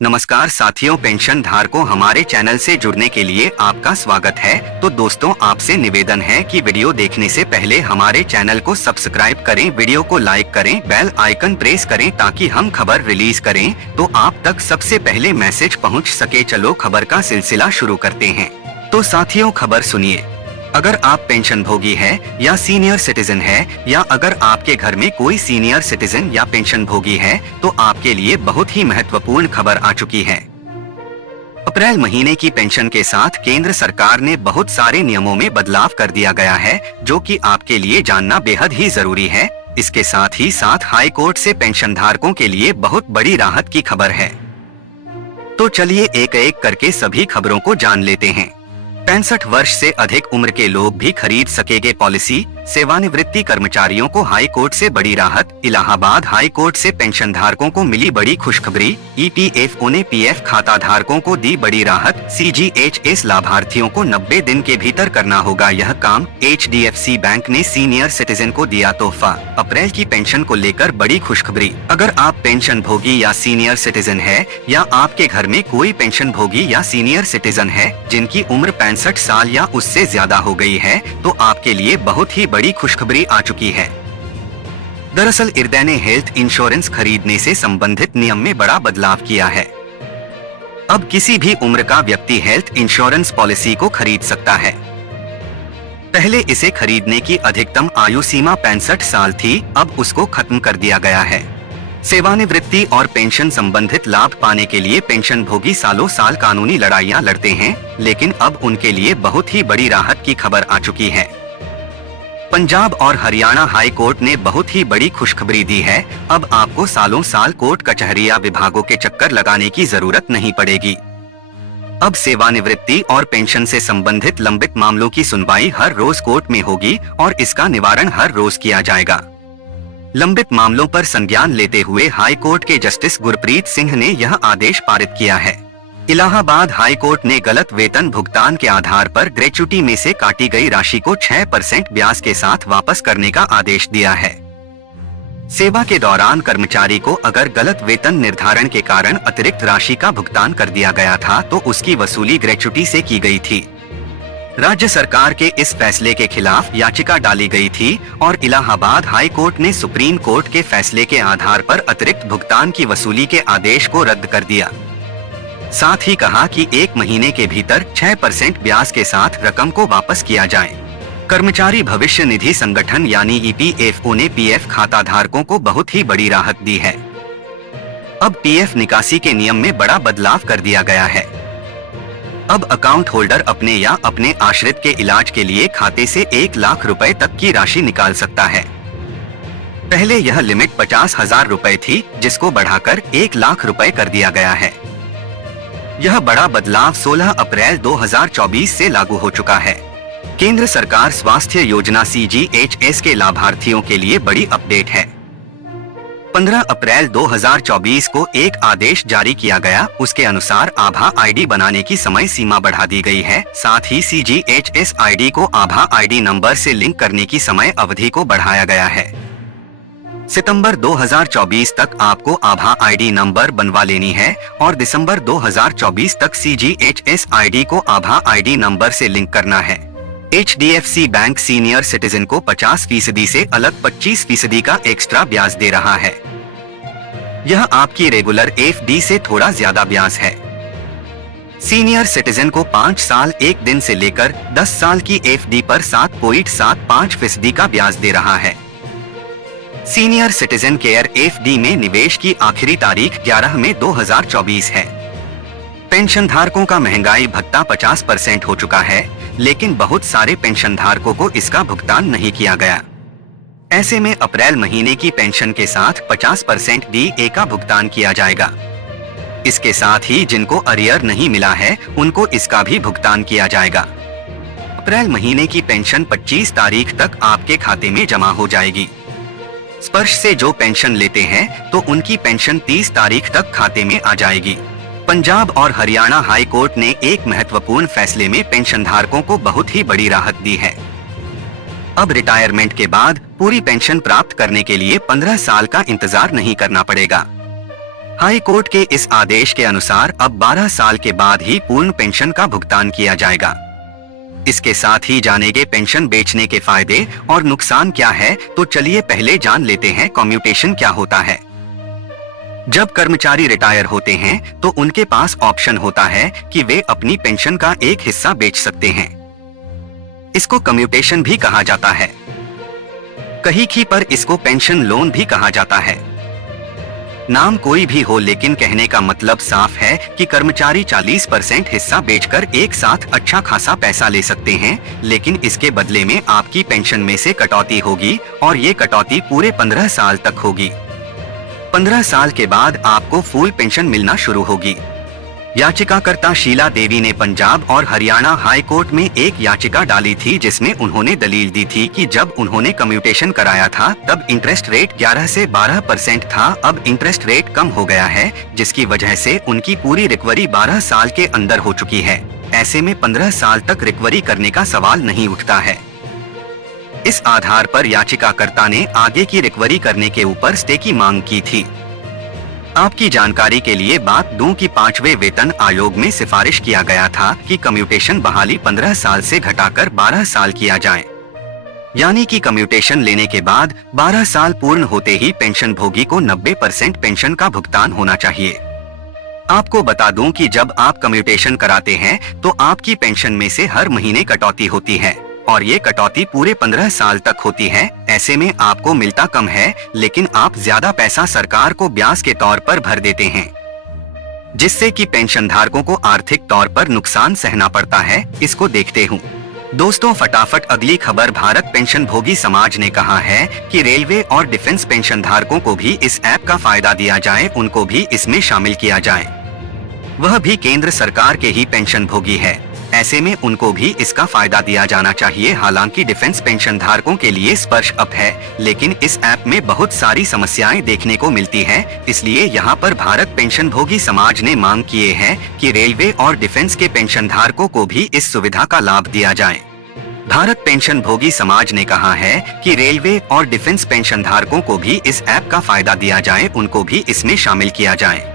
नमस्कार साथियों, पेंशन धारकों, हमारे चैनल से जुड़ने के लिए आपका स्वागत है। तो दोस्तों, आपसे निवेदन है कि वीडियो देखने से पहले हमारे चैनल को सब्सक्राइब करें, वीडियो को लाइक करें, बेल आइकन प्रेस करें ताकि हम खबर रिलीज करें तो आप तक सबसे पहले मैसेज पहुंच सके। चलो खबर का सिलसिला शुरू करते हैं। तो साथियों, खबर सुनिए। अगर आप पेंशन भोगी है या सीनियर सिटीजन है, या अगर आपके घर में कोई सीनियर सिटीजन या पेंशन भोगी है, तो आपके लिए बहुत ही महत्वपूर्ण खबर आ चुकी है। अप्रैल महीने की पेंशन के साथ केंद्र सरकार ने बहुत सारे नियमों में बदलाव कर दिया गया है, जो कि आपके लिए जानना बेहद ही जरूरी है। इसके साथ ही साथ हाई कोर्ट से पेंशन धारकों के लिए बहुत बड़ी राहत की खबर है। तो चलिए एक एक करके सभी खबरों को जान लेते हैं। 65 वर्ष से अधिक उम्र के लोग भी खरीद सकेंगे पॉलिसी। सेवानिवृत्ति कर्मचारियों को हाई कोर्ट से बड़ी राहत। इलाहाबाद हाई कोर्ट से पेंशन धारकों को मिली बड़ी खुशखबरी। ईपीएफओ ने पीएफ खाता धारकों को दी बड़ी राहत। सीजीएचएस लाभार्थियों को 90 दिन के भीतर करना होगा यह काम। एचडीएफसी बैंक ने सीनियर सिटीजन को दिया तोहफा। अप्रैल की पेंशन को लेकर बड़ी खुशखबरी। अगर आप पेंशन भोगी या सीनियर सिटीजन है, या आपके घर में कोई पेंशन भोगी या सीनियर सिटीजन है जिनकी उम्र 65 साल या उससे ज्यादा हो गई है, तो आपके लिए बहुत ही बड़ी खुशखबरी आ चुकी है। दरअसल इरडा ने हेल्थ इंश्योरेंस खरीदने से संबंधित नियम में बड़ा बदलाव किया है। अब किसी भी उम्र का व्यक्ति हेल्थ इंश्योरेंस पॉलिसी को खरीद सकता है। पहले इसे खरीदने की अधिकतम आयु सीमा 65 साल थी, अब उसको खत्म कर दिया गया है। सेवानिवृत्ति और पेंशन संबंधित लाभ पाने के लिए पेंशन भोगी सालों साल कानूनी लड़ाइयां लड़ते हैं, लेकिन अब उनके लिए बहुत ही बड़ी राहत की खबर आ चुकी है। पंजाब और हरियाणा हाई कोर्ट ने बहुत ही बड़ी खुशखबरी दी है। अब आपको सालों साल कोर्ट कचहरी या विभागों के चक्कर लगाने की जरूरत नहीं पड़ेगी। अब सेवानिवृत्ति और पेंशन से संबंधित लंबित मामलों की सुनवाई हर रोज कोर्ट में होगी और इसका निवारण हर रोज किया जाएगा। लंबित मामलों पर संज्ञान लेते हुए हाई कोर्ट के जस्टिस गुरप्रीत सिंह ने यह आदेश पारित किया है। इलाहाबाद हाई कोर्ट ने गलत वेतन भुगतान के आधार पर ग्रेच्युटी में से काटी गई राशि को 6% ब्याज के साथ वापस करने का आदेश दिया है। सेवा के दौरान कर्मचारी को अगर गलत वेतन निर्धारण के कारण अतिरिक्त राशि का भुगतान कर दिया गया था, तो उसकी वसूली ग्रेच्युटी से की गई थी। राज्य सरकार के इस फैसले के खिलाफ याचिका डाली गई थी और इलाहाबाद हाई कोर्ट ने सुप्रीम कोर्ट के फैसले के आधार पर अतिरिक्त भुगतान की वसूली के आदेश को रद्द कर दिया। साथ ही कहा कि 1 महीने के भीतर 6% ब्याज के साथ रकम को वापस किया जाए। कर्मचारी भविष्य निधि संगठन यानी ईपीएफओ ने पीएफ खाता धारकों को बहुत ही बड़ी राहत दी है। अब पीएफ निकासी के नियम में बड़ा बदलाव कर दिया गया है। अब अकाउंट होल्डर अपने या अपने आश्रित के इलाज के लिए खाते से 1 लाख रुपए तक की राशि निकाल सकता है। पहले यह लिमिट 50,000 रुपए थी, जिसको बढ़ाकर 1 लाख रुपए कर दिया गया है। यह बड़ा बदलाव 16 अप्रैल 2024 से लागू हो चुका है। केंद्र सरकार स्वास्थ्य योजना सीजीएचएस के लाभार्थियों के लिए बड़ी अपडेट है। 15 अप्रैल 2024 को एक आदेश जारी किया गया। उसके अनुसार आभा आईडी बनाने की समय सीमा बढ़ा दी गई है। साथ ही सीजीएचएस आईडी को आभा आईडी नंबर से लिंक करने की समय अवधि को बढ़ाया गया है। सितंबर 2024 तक आपको आभा आईडी नंबर बनवा लेनी है और दिसंबर 2024 तक सीजीएचएस आईडी को आभा आईडी नंबर से लिंक करना है। एचडीएफसी बैंक सीनियर सिटीजन को 50% से अलग 25% का एक्स्ट्रा ब्याज दे रहा है। यह आपकी रेगुलर एफडी से थोड़ा ज्यादा ब्याज है। सीनियर सिटीजन को 5 साल 1 दिन से लेकर 10 साल की एफडी पर 7.75% का ब्याज दे रहा है। सीनियर सिटीजन केयर एफडी में निवेश की आखिरी तारीख 11 मई 2024 है। पेंशन धारकों का महंगाई भत्ता 50% हो चुका है, लेकिन बहुत सारे पेंशन धारकों को इसका भुगतान नहीं किया गया। ऐसे में अप्रैल महीने की पेंशन के साथ 50% डीए का भुगतान किया जाएगा। इसके साथ ही जिनको अरियर नहीं मिला है, उनको इसका भी भुगतान किया जाएगा। अप्रैल महीने की पेंशन 25 तारीख तक आपके खाते में जमा हो जाएगी। स्पर्श से जो पेंशन लेते हैं, तो उनकी पेंशन 30 तारीख तक खाते में आ जाएगी। पंजाब और हरियाणा हाई कोर्ट ने एक महत्वपूर्ण फैसले में पेंशन धारकों को बहुत ही बड़ी राहत दी है। अब रिटायरमेंट के बाद पूरी पेंशन प्राप्त करने के लिए 15 साल का इंतजार नहीं करना पड़ेगा। हाई कोर्ट के इस आदेश के अनुसार अब 12 साल के बाद ही पूर्ण पेंशन का भुगतान किया जाएगा। इसके साथ ही जानेंगे पेंशन बेचने के फायदे और नुकसान क्या है, तो चलिए पहले जान लेते हैं कम्यूटेशन क्या होता है। जब कर्मचारी रिटायर होते हैं तो उनके पास ऑप्शन होता है कि वे अपनी पेंशन का एक हिस्सा बेच सकते हैं। इसको कम्यूटेशन भी कहा जाता है। कहीं पर इसको पेंशन लोन भी कहा जाता है। नाम कोई भी हो, लेकिन कहने का मतलब साफ है कि कर्मचारी 40% हिस्सा बेचकर एक साथ अच्छा खासा पैसा ले सकते हैं, लेकिन इसके बदले में आपकी पेंशन में से कटौती होगी और ये कटौती पूरे 15 साल तक होगी। 15 साल के बाद आपको फुल पेंशन मिलना शुरू होगी। याचिकाकर्ता शीला देवी ने पंजाब और हरियाणा हाई कोर्ट में एक याचिका डाली थी, जिसमें उन्होंने दलील दी थी कि जब उन्होंने कम्यूटेशन कराया था तब इंटरेस्ट रेट 11 से 12% था। अब इंटरेस्ट रेट कम हो गया है, जिसकी वजह से उनकी पूरी रिकवरी 12 साल के अंदर हो चुकी है। ऐसे में 15 साल तक रिकवरी करने का सवाल नहीं उठता है। इस आधार पर याचिकाकर्ता ने आगे की रिकवरी करने के ऊपर स्टे की मांग की थी। आपकी जानकारी के लिए बात दूं कि 5वें वेतन आयोग में सिफारिश किया गया था कि कम्यूटेशन बहाली 15 साल से घटाकर 12 साल किया जाए, यानी कि कम्यूटेशन लेने के बाद 12 साल पूर्ण होते ही पेंशन भोगी को 90% पेंशन का भुगतान होना चाहिए। आपको बता दूं कि जब आप कम्यूटेशन कराते हैं तो आपकी पेंशन में से हर महीने कटौती होती है और ये कटौती पूरे 15 साल तक होती है। ऐसे में आपको मिलता कम है, लेकिन आप ज्यादा पैसा सरकार को ब्याज के तौर पर भर देते हैं, जिससे कि पेंशन धारकों को आर्थिक तौर पर नुकसान सहना पड़ता है। इसको देखते हूँ दोस्तों फटाफट अगली खबर। भारत पेंशन भोगी समाज ने कहा है कि रेलवे और डिफेंस पेंशन धारकों को भी इस ऐप का फायदा दिया जाए, उनको भी इसमें शामिल किया जाए। वह भी केंद्र सरकार के ही पेंशन भोगी है, ऐसे में उनको भी इसका फायदा दिया जाना चाहिए। हालांकि डिफेंस पेंशन धारकों के लिए स्पर्श अप है, लेकिन इस ऐप में बहुत सारी समस्याएं देखने को मिलती है, इसलिए यहाँ पर भारत पेंशन भोगी समाज ने मांग किए हैं कि रेलवे और डिफेंस के पेंशन धारकों को भी इस सुविधा का लाभ दिया जाए। भारत पेंशन भोगी समाज ने कहा है कि रेलवे और डिफेंस पेंशन धारकों को भी इस ऐप का फायदा दिया जाए, उनको भी इसमें शामिल किया जाए।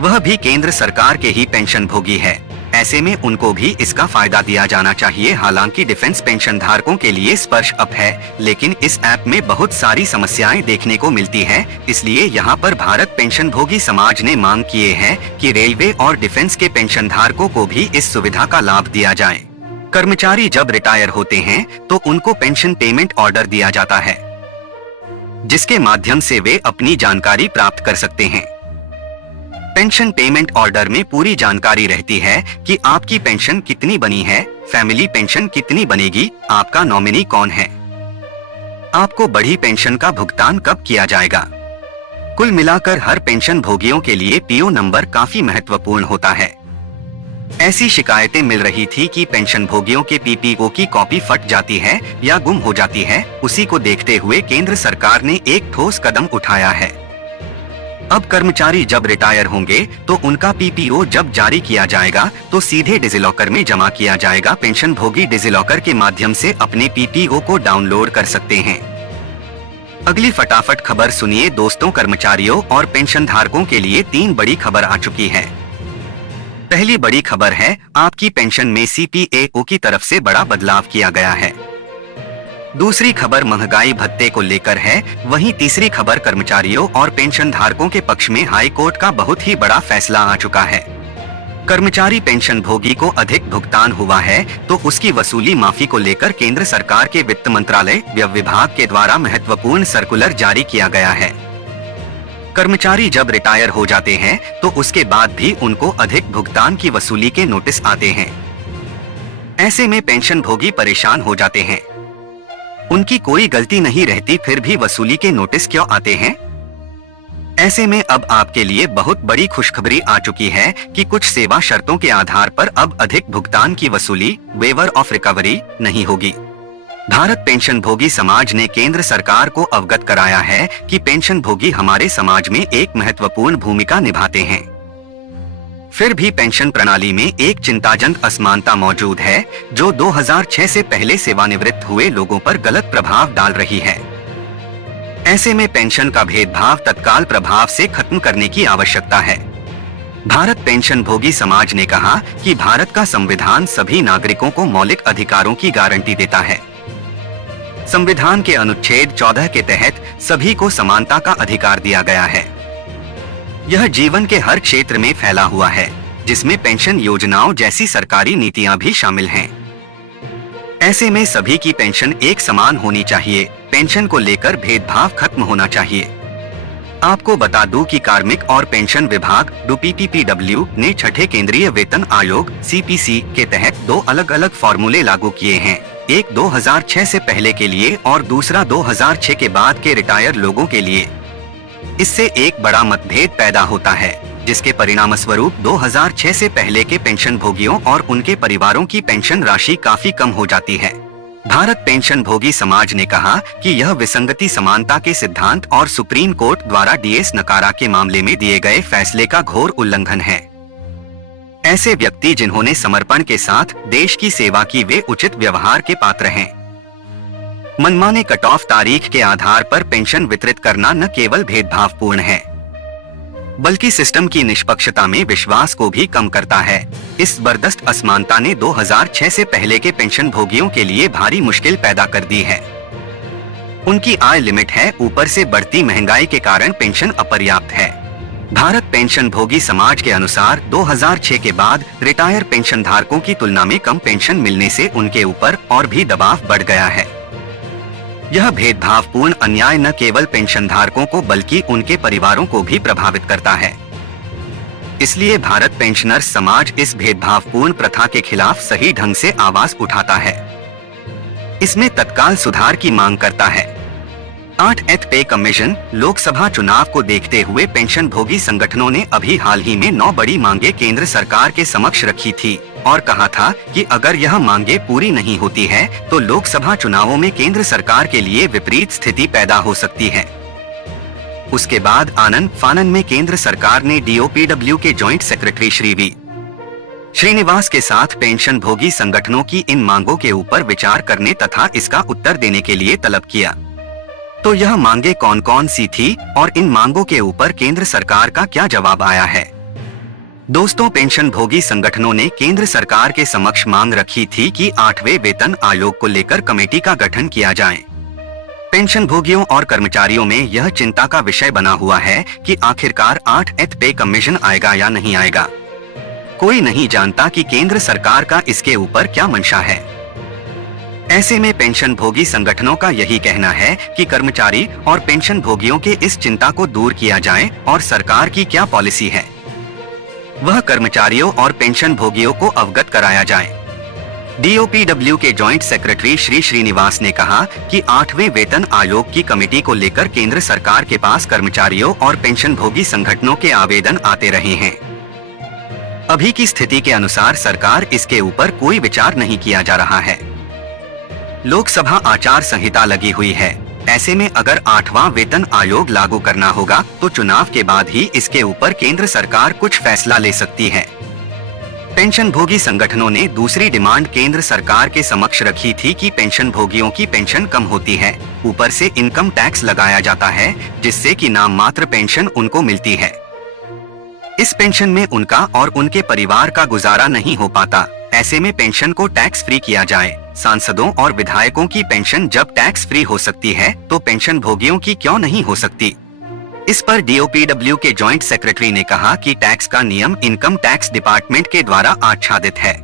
वह भी केंद्र सरकार के ही पेंशन भोगी है, ऐसे में उनको भी इसका फायदा दिया जाना चाहिए। हालांकि डिफेंस पेंशन धारकों के लिए स्पर्श अप है, लेकिन इस ऐप में बहुत सारी समस्याएं देखने को मिलती है, इसलिए यहाँ पर भारत पेंशन भोगी समाज ने मांग किए हैं कि रेलवे और डिफेंस के पेंशन धारकों को भी इस सुविधा का लाभ दिया जाए। कर्मचारी जब रिटायर होते हैं तो उनको पेंशन पेमेंट ऑर्डर दिया जाता है, जिसके माध्यम से वे अपनी जानकारी प्राप्त कर सकते हैं। पेंशन पेमेंट ऑर्डर में पूरी जानकारी रहती है कि आपकी पेंशन कितनी बनी है, फैमिली पेंशन कितनी बनेगी, आपका नॉमिनी कौन है, आपको बढ़ी पेंशन का भुगतान कब किया जाएगा। कुल मिलाकर हर पेंशन भोगियों के लिए पीओ नंबर काफी महत्वपूर्ण होता है। ऐसी शिकायतें मिल रही थी कि पेंशन भोगियों के पीपीओ की कॉपी फट जाती है या गुम हो जाती है। उसी को देखते हुए केंद्र सरकार ने एक ठोस कदम उठाया है। अब कर्मचारी जब रिटायर होंगे तो उनका पीपीओ जब जारी किया जाएगा तो सीधे डिजिलॉकर में जमा किया जाएगा। पेंशन भोगी डिजिलॉकर के माध्यम से अपने पीपीओ को डाउनलोड कर सकते हैं। अगली फटाफट खबर सुनिए दोस्तों। कर्मचारियों और पेंशन धारकों के लिए 3 बड़ी खबर आ चुकी है। पहली बड़ी खबर है, आपकी पेंशन में सीपीएओ की तरफ से बड़ा बदलाव किया गया है। दूसरी खबर महंगाई भत्ते को लेकर है। वहीं तीसरी खबर कर्मचारियों और पेंशन धारकों के पक्ष में हाई कोर्ट का बहुत ही बड़ा फैसला आ चुका है। कर्मचारी पेंशन भोगी को अधिक भुगतान हुआ है तो उसकी वसूली माफी को लेकर केंद्र सरकार के वित्त मंत्रालय व्यय विभाग के द्वारा महत्वपूर्ण सर्कुलर जारी किया गया है। कर्मचारी जब रिटायर हो जाते हैं तो उसके बाद भी उनको अधिक भुगतान की वसूली के नोटिस आते हैं। ऐसे में पेंशन भोगी परेशान हो जाते हैं। उनकी कोई गलती नहीं रहती, फिर भी वसूली के नोटिस क्यों आते हैं। ऐसे में अब आपके लिए बहुत बड़ी खुशखबरी आ चुकी है कि कुछ सेवा शर्तों के आधार पर अब अधिक भुगतान की वसूली वेवर ऑफ रिकवरी नहीं होगी। भारत पेंशन भोगी समाज ने केंद्र सरकार को अवगत कराया है कि पेंशन भोगी हमारे समाज में एक महत्वपूर्ण भूमिका निभाते हैं। फिर भी पेंशन प्रणाली में एक चिंताजनक असमानता मौजूद है जो 2006 से पहले सेवानिवृत्त हुए लोगों पर गलत प्रभाव डाल रही है। ऐसे में पेंशन का भेदभाव तत्काल प्रभाव से खत्म करने की आवश्यकता है। भारत पेंशन भोगी समाज ने कहा कि भारत का संविधान सभी नागरिकों को मौलिक अधिकारों की गारंटी देता है। संविधान के अनुच्छेद 14 के तहत सभी को समानता का अधिकार दिया गया है। यह जीवन के हर क्षेत्र में फैला हुआ है, जिसमें पेंशन योजनाओं जैसी सरकारी नीतियां भी शामिल हैं। ऐसे में सभी की पेंशन एक समान होनी चाहिए। पेंशन को लेकर भेदभाव खत्म होना चाहिए। आपको बता दूं कि कार्मिक और पेंशन विभाग DPPW ने छठे केंद्रीय वेतन आयोग CPC के तहत 2 अलग-अलग फॉर्मूले लागू किए हैं। एक 2006 से पहले के लिए और दूसरा 2006 के बाद के रिटायर लोगों के लिए। इससे एक बड़ा मतभेद पैदा होता है, जिसके परिणामस्वरूप 2006 से पहले के पेंशन भोगियों और उनके परिवारों की पेंशन राशि काफी कम हो जाती है। भारत पेंशन भोगी समाज ने कहा कि यह विसंगति समानता के सिद्धांत और सुप्रीम कोर्ट द्वारा DS नकारा के मामले में दिए गए फैसले का घोर उल्लंघन है। ऐसे व्यक्ति जिन्होंने समर्पण के साथ देश की सेवा की, वे उचित व्यवहार के पात्र हैं। मनमाने कट ऑफ तारीख के आधार पर पेंशन वितरित करना न केवल भेदभावपूर्ण है, बल्कि सिस्टम की निष्पक्षता में विश्वास को भी कम करता है। इस जबरदस्त असमानता ने 2006 से पहले के पेंशन भोगियों के लिए भारी मुश्किल पैदा कर दी है। उनकी आय लिमिट है, ऊपर से बढ़ती महंगाई के कारण पेंशन अपर्याप्त है। भारत पेंशन भोगी समाज के अनुसार 2006 के बाद रिटायर पेंशन धारकों की तुलना में कम पेंशन मिलने से उनके ऊपर और भी दबाव बढ़ गया है। यह भेदभावपूर्ण अन्याय न केवल पेंशन धारकों को बल्कि उनके परिवारों को भी प्रभावित करता है। इसलिए भारत पेंशनर्स समाज इस भेदभावपूर्ण प्रथा के खिलाफ सही ढंग से आवाज उठाता है। इसमें तत्काल सुधार की मांग करता है। 8th पे कमीशन लोकसभा चुनाव को देखते हुए पेंशन भोगी संगठनों ने अभी हाल ही में 9 बड़ी मांगे केंद्र सरकार के समक्ष रखी थी और कहा था कि अगर यह मांगे पूरी नहीं होती है तो लोकसभा चुनावों में केंद्र सरकार के लिए विपरीत स्थिति पैदा हो सकती है। उसके बाद आनन फानन में केंद्र सरकार ने DOPW के joint secretary Shri V. Srinivas के साथ पेंशन भोगी संगठनों की इन मांगों के ऊपर विचार करने तथा इसका उत्तर देने के लिए तलब किया। तो यह मांगे कौन कौन सी थी और इन मांगों के ऊपर केंद्र सरकार का क्या जवाब आया है? दोस्तों, पेंशन भोगी संगठनों ने केंद्र सरकार के समक्ष मांग रखी थी कि 8वें वेतन आयोग को लेकर कमेटी का गठन किया जाए। पेंशन भोगियों और कर्मचारियों में यह चिंता का विषय बना हुआ है कि आखिरकार 8th पे कमीशन आएगा या नहीं आएगा। कोई नहीं जानता कि केंद्र सरकार का इसके ऊपर क्या मंशा है। ऐसे में पेंशन भोगी संगठनों का यही कहना है कि कर्मचारी और पेंशन भोगियों के इस चिंता को दूर किया जाए और सरकार की क्या पॉलिसी है वह कर्मचारियों और पेंशन भोगियों को अवगत कराया जाए। DOPW के जॉइंट सेक्रेटरी श्री श्रीनिवास ने कहा कि 8वें वेतन आयोग की कमेटी को लेकर केंद्र सरकार के पास कर्मचारियों और पेंशन भोगी संगठनों के आवेदन आते रहे हैं। अभी की स्थिति के अनुसार सरकार इसके ऊपर कोई विचार नहीं किया जा रहा है। लोकसभा आचार संहिता लगी हुई है। ऐसे में अगर 8वां वेतन आयोग लागू करना होगा तो चुनाव के बाद ही इसके ऊपर केंद्र सरकार कुछ फैसला ले सकती है। पेंशन भोगी संगठनों ने दूसरी डिमांड केंद्र सरकार के समक्ष रखी थी कि पेंशन भोगियों की पेंशन कम होती है, ऊपर से इनकम टैक्स लगाया जाता है, जिससे कि नाम मात्र पेंशन उनको मिलती है। इस पेंशन में उनका और उनके परिवार का गुजारा नहीं हो पाता। ऐसे में पेंशन को टैक्स फ्री किया जाए। सांसदों और विधायकों की पेंशन जब टैक्स फ्री हो सकती है तो पेंशन भोगियों की क्यों नहीं हो सकती? इस पर DOPW के जॉइंट सेक्रेटरी ने कहा कि टैक्स का नियम इनकम टैक्स डिपार्टमेंट के द्वारा आच्छादित है।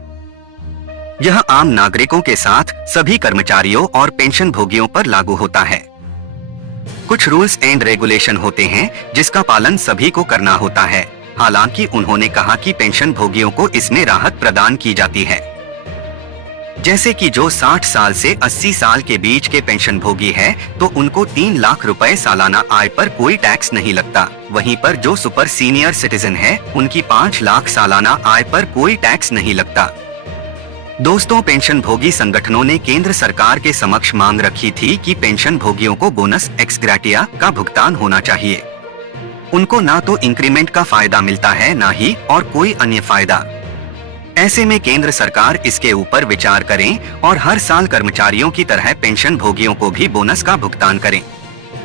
यह आम नागरिकों के साथ सभी कर्मचारियों और पेंशन भोगियों पर लागू होता है। कुछ रूल्स एंड रेगुलेशन होते हैं जिसका पालन सभी को करना होता है। हालांकि उन्होंने कहा कि पेंशन भोगियों को इसमें राहत प्रदान की जाती है, जैसे कि जो 60 साल से 80 साल के बीच के पेंशन भोगी है तो उनको 3 लाख रुपए सालाना आय पर कोई टैक्स नहीं लगता। वहीं पर जो सुपर सीनियर सिटीजन है उनकी 5 लाख सालाना आय पर कोई टैक्स नहीं लगता। दोस्तों, पेंशन भोगी संगठनों ने केंद्र सरकार के समक्ष मांग रखी थी कि पेंशन भोगियों को बोनस एक्स ग्रेटिया का भुगतान होना चाहिए। उनको ना तो इंक्रीमेंट का फायदा मिलता है ना ही और कोई अन्य फायदा। ऐसे में केंद्र सरकार इसके ऊपर विचार करें और हर साल कर्मचारियों की तरह पेंशन भोगियों को भी बोनस का भुगतान करें।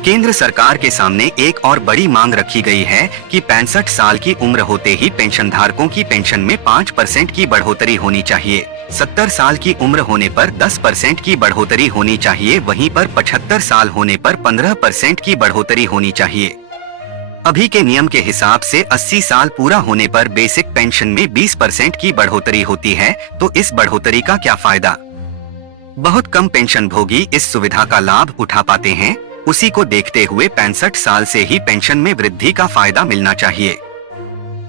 केंद्र सरकार के सामने एक और बड़ी मांग रखी गई है कि 65 साल की उम्र होते ही पेंशन धारकों की पेंशन में 5% की बढ़ोतरी होनी चाहिए। 70 साल की उम्र होने पर 10% की बढ़ोतरी होनी चाहिए, वहीं पर 75 साल होने पर 15% की बढ़ोतरी होनी चाहिए। अभी के नियम के हिसाब से 80 साल पूरा होने पर बेसिक पेंशन में 20% की बढ़ोतरी होती है, तो इस बढ़ोतरी का क्या फायदा? बहुत कम पेंशन भोगी इस सुविधा का लाभ उठा पाते हैं। उसी को देखते हुए 65 साल से ही पेंशन में वृद्धि का फायदा मिलना चाहिए।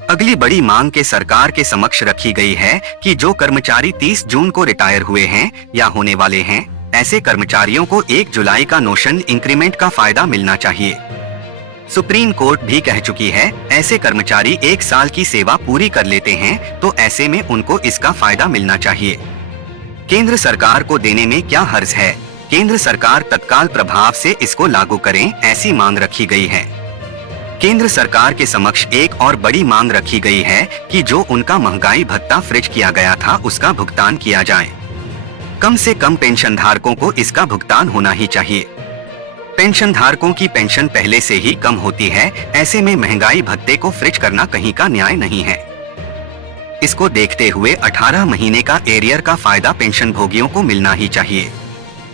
अगली बड़ी मांग के सरकार के समक्ष रखी गई है कि जो कर्मचारी 30 जून को रिटायर हुए हैं या होने वाले हैं, ऐसे कर्मचारियों को 1 जुलाई का नोशन इंक्रीमेंट का फायदा मिलना चाहिए। सुप्रीम कोर्ट भी कह चुकी है, ऐसे कर्मचारी 1 साल की सेवा पूरी कर लेते हैं तो ऐसे में उनको इसका फायदा मिलना चाहिए। केंद्र सरकार को देने में क्या हर्ज है? केंद्र सरकार तत्काल प्रभाव से इसको लागू करें, ऐसी मांग रखी गई है। केंद्र सरकार के समक्ष एक और बड़ी मांग रखी गई है कि जो उनका महंगाई भत्ता फ्रीज किया गया था उसका भुगतान किया जाए। कम से कम पेंशन धारकों को इसका भुगतान होना ही चाहिए। पेंशन धारकों की पेंशन पहले से ही कम होती है, ऐसे में महंगाई भत्ते को फ्रीज करना कहीं का न्याय नहीं है। इसको देखते हुए 18 महीने का एरियर का फायदा पेंशन भोगियों को मिलना ही चाहिए।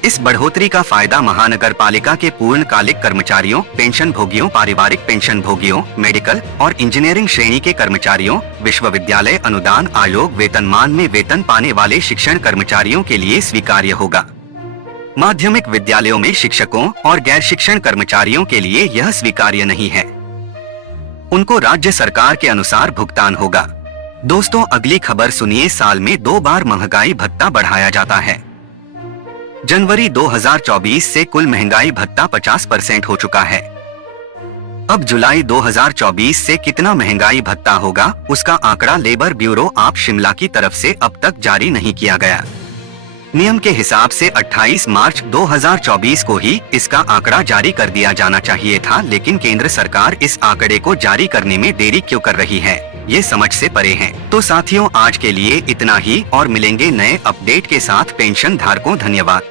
इस बढ़ोतरी का फायदा महानगर पालिका के पूर्णकालिक कर्मचारियों, पेंशन भोगियों, पारिवारिक पेंशन भोगियों, मेडिकल और इंजीनियरिंग श्रेणी के कर्मचारियों, विश्वविद्यालय अनुदान आयोग वेतनमान में वेतन पाने वाले शिक्षण कर्मचारियों के लिए स्वीकार्य होगा। माध्यमिक विद्यालयों में शिक्षकों और गैर शिक्षण कर्मचारियों के लिए यह स्वीकार्य नहीं है। उनको राज्य सरकार के अनुसार भुगतान होगा। दोस्तों, अगली खबर सुनिए। साल में 2 बार महंगाई भत्ता बढ़ाया जाता है। जनवरी 2024 से कुल महंगाई भत्ता 50% हो चुका है। अब जुलाई 2024 से कितना महंगाई भत्ता होगा, उसका आंकड़ा लेबर ब्यूरो आप शिमला की तरफ से अब तक जारी नहीं किया गया। नियम के हिसाब से 28 मार्च 2024 को ही इसका आंकड़ा जारी कर दिया जाना चाहिए था, लेकिन केंद्र सरकार इस आंकड़े को जारी करने में देरी क्यों कर रही है, ये समझ से परे है। तो साथियों, आज के लिए इतना ही और मिलेंगे नए अपडेट के साथ। पेंशन धारकों, धन्यवाद।